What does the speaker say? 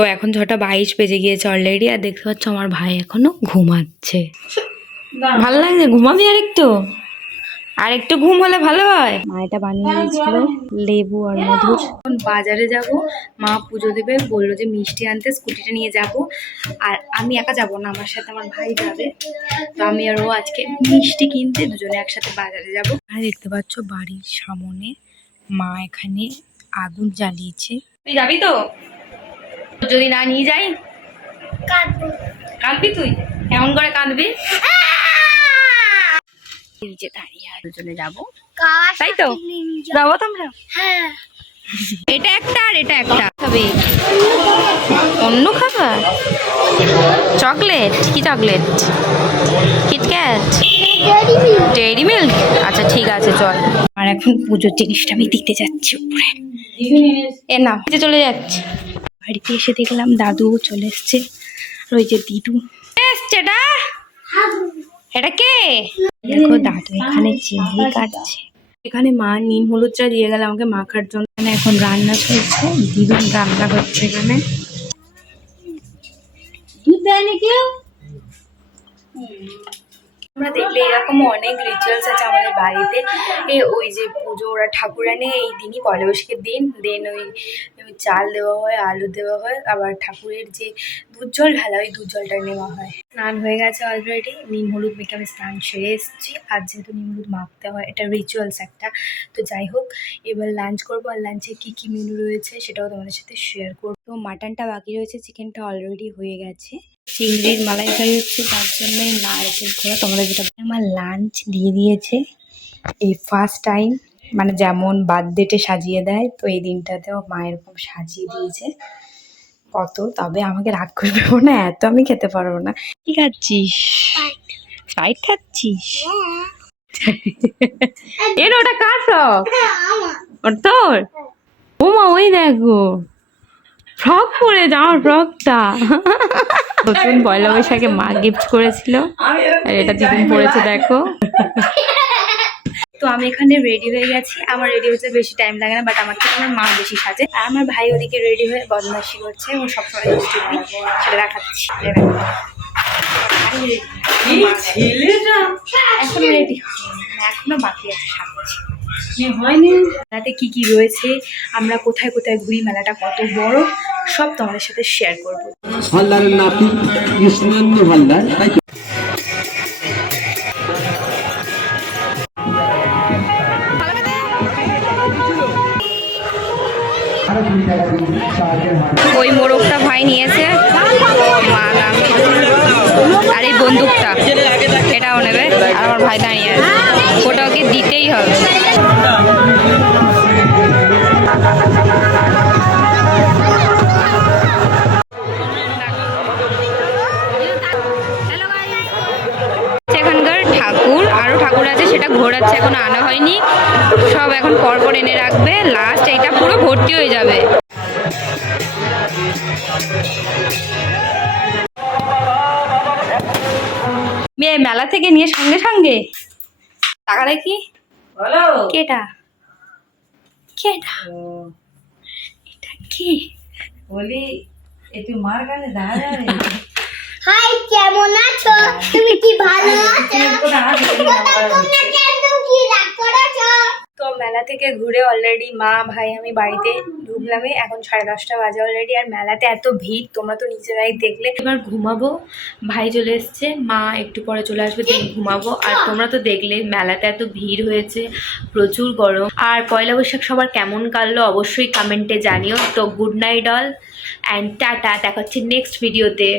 তো এখন 6:22 বেজে গিয়েছে অলরেডি, আর দেখতে পাচ্ছ আমার ভাই এখনো ঘুমাচ্ছে। ভালো লাগছে? ঘুমাবি আর একটু ঘুম হলে ভালো হয়। মা এটা বানিয়ে দিয়েছিল লেবু আর মধুর। এখন বাজারে যাব, মা পুজো দেবে, বললো যে মিষ্টি আনতে, স্কুটিটা নিয়ে যাব। আর আমি একা যাব না, আমার সাথে আমার ভাই যাবে। তো আমি আর ও আজকে মিষ্টি কিনতে দুজনে একসাথে বাজারে যাব। আর দেখতে পাচ্ছ বাড়ির সামনে মা এখানে আগুন জ্বালিয়েছে। তুই যাবি তো? যদি না নিয়ে যাই কাঁদবি? তুই কেমন করে কাঁদবি? নিচে দাঁড়িয়ে আর দুজনে যাবো, তাই তো? যাবো তো আমরা। এটা একটা আর এটা একটা খাবি? অন্য খাবার? চকলেট? কি চকলেট? কিটক্যাট? Dairy milk? আচ্ছা ঠিক আছে চল। আর এখন পুজোর জিনিসটা আমি দিতে যাচ্ছি উপরে। এ না চলে যাচ্ছে। বাড়িতে এসে দেখলাম দাদু চলে এসছে, আর ওই যে দিদু এসছে। এটা কে? দেখো দাদু এখানে চিংড়ি কাটছে। এখানে মা নিম হলুদটা দিয়ে গেল আমাকে মাখার জন্য। এখন রান্না চলছে, দিদু রান্না করছে এখানে। দুধ দেয়নি কেউ? আমরা দেখলে এরকম অনেক রিচুয়ালস আছে আমাদের বাড়িতে। ওই যে পুজো ওরা ঠাকুর আনে এই দিনই, পয়লা বৈশাখের দিন। দেন ওই চাল দেওয়া হয়, আলু দেওয়া হয়, আবার ঠাকুরের যে দুধ জল ঢালা ওই দুধ জলটা নেওয়া হয়। স্নান হয়ে গেছে অলরেডি, নিম হলুদ মেখে আমি স্নান সেরে এসেছি। আর যেহেতু নিম হলুদ মাখতে হয়, এটা রিচুয়ালস একটা। তো যাই হোক, এবার লাঞ্চ করবো, আর লাঞ্চে কী কী মেনু রয়েছে সেটাও তোমাদের সাথে শেয়ার করবো। তো মাটনটা বাকি রয়েছে, চিকেনটা অলরেডি হয়ে গেছে, চিংড়ির মালাইকারি হচ্ছে, তার জন্য নারকেল খোলা। তোমাদের যেটা আমার লাঞ্চ দিয়ে দিয়েছে এই ফার্স্ট টাইম, মানে যেমন বার্থডেতে সাজিয়ে দেয়, তো এই দিনটাতেও মা এরকম সাজিয়ে দিয়েছে। কত তবে আমাকে রাগ করে দেবো না, এত আমি খেতে পারবো না। কি খাচ্ছিস? স্প্রাইট খাচ্ছিস? এর ওটা কার সব? তোর? ও মা ওই দেখো ফ্রক পরে, আমার ফ্রকটা নতুন পয়লা বৈশাখে মা গিফট করেছিল, আর এটা দিদিন পরেছে দেখো। তো আমি এখানে রেডি হয়ে গেছি। আমার রেডি হতে বেশি টাইম লাগে না, বাট আমার থেকে আমার মা বেশি সাজে। আর আমার ভাই ওদিকে রেডি হয়ে বদমাশি করছে, ও সবসময় সেটা দেখাচ্ছি। এখনো রেডি এখনো বাকি আছে, সাজছি হয়নি। মেলাতে কি কি রয়েছে, আমরা কোথায় কোথায় ঘুরি, মেলাটা কত বড়, সব তোমাদের সাথে শেয়ার করবো। হালদারের নাতি কৃষ্ণেন্দু হালদার, তাই তো? ওই মোরগটা ভাই নিয়েছে, মা নাম, আর এই বন্দুকটা এটাও নেবে। আর আমার ভাই দাঁড়িয়ে আছে, ওটা ওকে দিতেই হবে। এখানকার ঠাকুর, আরো ঠাকুর আছে, সেটা ঘোরাচ্ছে, এখনো আনা হয়নি, সব এখন পরপর এনে রাখবে। লাস্ট এইটা পুরো ভর্তি হয়ে যাবে। মেয়ে মেলা থেকে নিয়ে সঙ্গে সঙ্গে টাকা দেখি। কেটা কেটা এটা কি বলি? একটু মার কাছে দাঁড়া। হাই, কেমন আছো? তুমি কি ভালো আছো? তো মেলা থেকে ঘুরে অলরেডি মা ভাই আমি বাড়িতে ঢুকলামই। এখন 10:30 বাজে অলরেডি, আর মেলাতে এত ভিড় তোমরা তো নিজেরাই দেখলে। এবার ঘুমাবো, ভাই চলে এসছে, মা একটু পরে চলে আসবে, then ঘুমাবো। আর তোমরা তো দেখলে মেলাতে এত ভিড় হয়েছে, প্রচুর গরম। আর পয়লা বৈশাখ সবার কেমন কাটলো অবশ্যই কমেন্টে জানিও। তো good night all and tata, দেখা হচ্ছে নেক্সট ভিডিওতে।